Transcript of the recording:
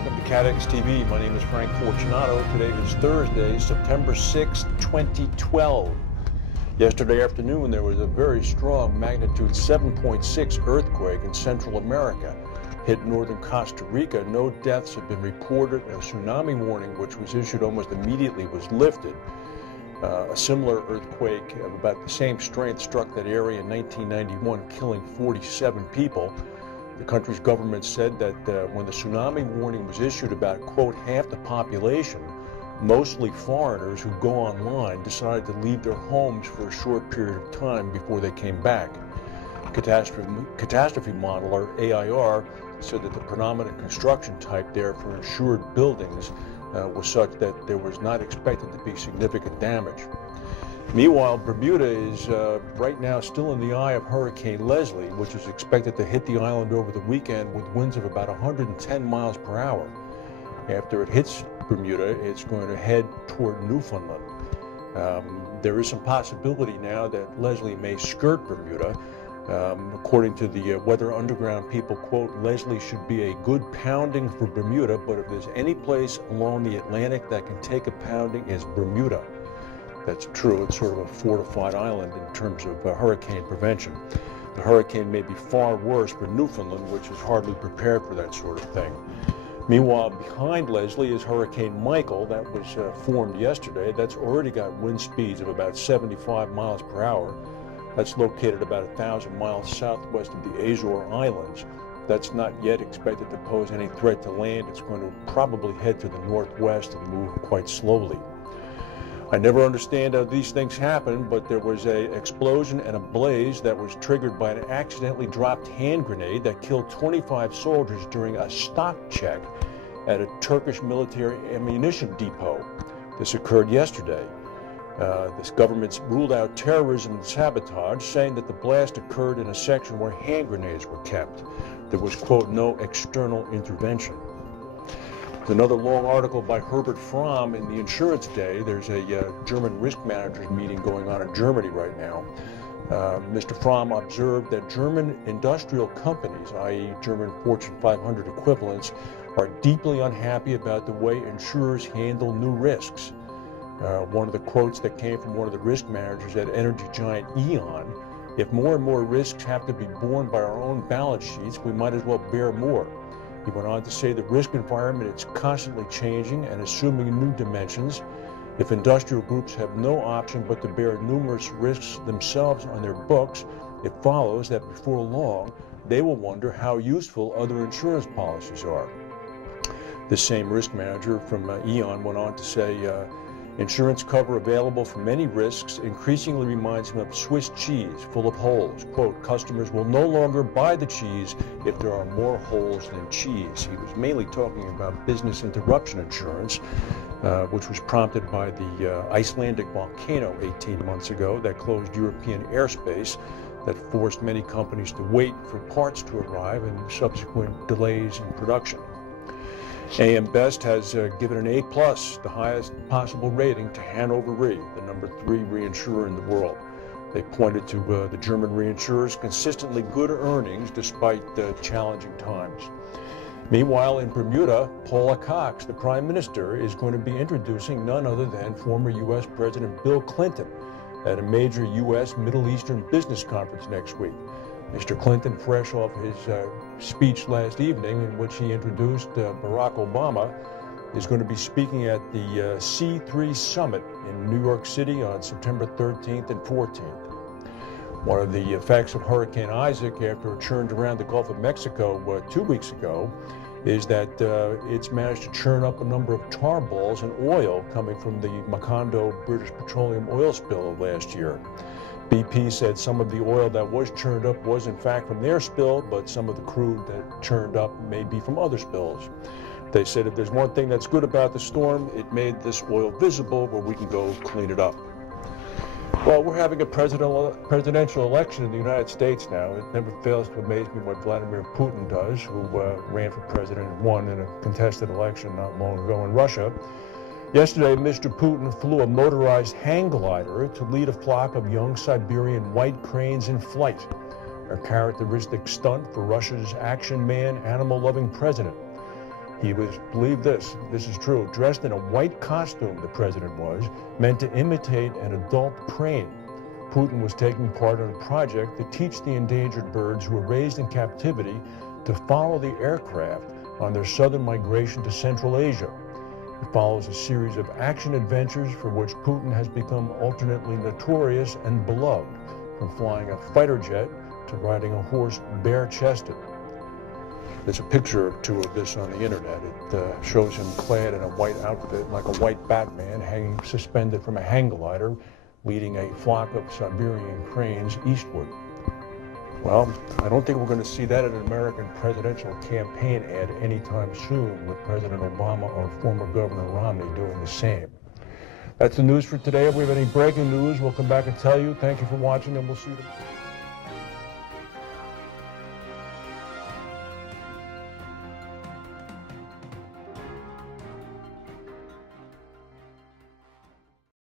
Welcome to CATEX TV. My name is Frank Fortunato. Today is Thursday, September 6, 2012. Yesterday afternoon, there was a very strong magnitude 7.6 earthquake in Central America. Hit northern Costa Rica. No deaths have been reported. A tsunami warning, which was issued almost immediately, was lifted. A similar earthquake of about the same strength struck that area in 1991, killing 47 people. The country's government said that when the tsunami warning was issued, about, quote, half the population, mostly foreigners who go online, decided to leave their homes for a short period of time before they came back. Catastrophe modeler AIR said that the predominant construction type there for insured buildings was such that there was not expected to be significant damage. Meanwhile, Bermuda is right now still in the eye of Hurricane Leslie, which is expected to hit the island over the weekend with winds of about 110 miles per hour. After it hits Bermuda, it's going to head toward Newfoundland. There is some possibility now that Leslie may skirt Bermuda. According to the Weather Underground people, quote, Leslie should be a good pounding for Bermuda, but if there's any place along the Atlantic that can take a pounding, it's Bermuda. That's true. It's sort of a fortified island in terms of hurricane prevention. The hurricane may be far worse for Newfoundland, which is hardly prepared for that sort of thing. Meanwhile, behind Leslie is Hurricane Michael. That was formed yesterday. That's already got wind speeds of about 75 miles per hour. That's located about 1,000 miles southwest of the Azore Islands. That's not yet expected to pose any threat to land. It's going to probably head to the northwest and move quite slowly. I never understand how these things happen, but there was an explosion and a blaze that was triggered by an accidentally dropped hand grenade that killed 25 soldiers during a stock check at a Turkish military ammunition depot. This occurred yesterday. This government's ruled out terrorism and sabotage, saying that the blast occurred in a section where hand grenades were kept. There was, quote, no external intervention. There's another long article by Herbert Fromm in the Insurance Day. There's a German risk managers meeting going on in Germany right now. Mr. Fromm observed that German industrial companies, i.e. German Fortune 500 equivalents, are deeply unhappy about the way insurers handle new risks. One of the quotes that came from one of the risk managers at energy giant E.ON, if more and more risks have to be borne by our own balance sheets, we might as well bear more. He went on to say the risk environment is constantly changing and assuming new dimensions. If industrial groups have no option but to bear numerous risks themselves on their books, it follows that before long, they will wonder how useful other insurance policies are. This same risk manager from E.ON went on to say, insurance cover available for many risks increasingly reminds him of Swiss cheese full of holes. Quote, customers will no longer buy the cheese if there are more holes than cheese. He was mainly talking about business interruption insurance, which was prompted by the Icelandic volcano 18 months ago that closed European airspace, that forced many companies to wait for parts to arrive and subsequent delays in production. AM Best has given an A+, the highest possible rating, to Hanover Re, the number 3 reinsurer in the world. They pointed to the German reinsurers' consistently good earnings despite challenging times. Meanwhile, in Bermuda, Paula Cox, the Prime Minister, is going to be introducing none other than former U.S. President Bill Clinton at a major U.S. Middle Eastern business conference next week. Mr. Clinton, fresh off his speech last evening in which he introduced Barack Obama, is going to be speaking at the C3 Summit in New York City on September 13th and 14th. One of the effects of Hurricane Isaac after it churned around the Gulf of Mexico 2 weeks ago is that it's managed to churn up a number of tar balls and oil coming from the Macondo British Petroleum oil spill of last year. BP said some of the oil that was churned up was in fact from their spill, but some of the crude that churned up may be from other spills. They said if there's one thing that's good about the storm, it made this oil visible where we can go clean it up. Well, we're having a presidential election in the United States now. It never fails to amaze me what Vladimir Putin does, who ran for president and won in a contested election not long ago in Russia. Yesterday, Mr. Putin flew a motorized hang glider to lead a flock of young Siberian white cranes in flight, a characteristic stunt for Russia's action man, animal-loving president. He was, believe this is true, dressed in a white costume, the president was, meant to imitate an adult crane. Putin was taking part in a project to teach the endangered birds who were raised in captivity to follow the aircraft on their southern migration to Central Asia. It follows a series of action adventures for which Putin has become alternately notorious and beloved, from flying a fighter jet to riding a horse bare-chested. There's a picture or two of this on the internet. It shows him clad in a white outfit, like a white Batman, hanging suspended from a hang glider, leading a flock of Siberian cranes eastward. Well, I don't think we're going to see that in an American presidential campaign ad anytime soon, with President Obama or former Governor Romney doing the same. That's the news for today. If we have any breaking news, we'll come back and tell you. Thank you for watching, and we'll see you tomorrow.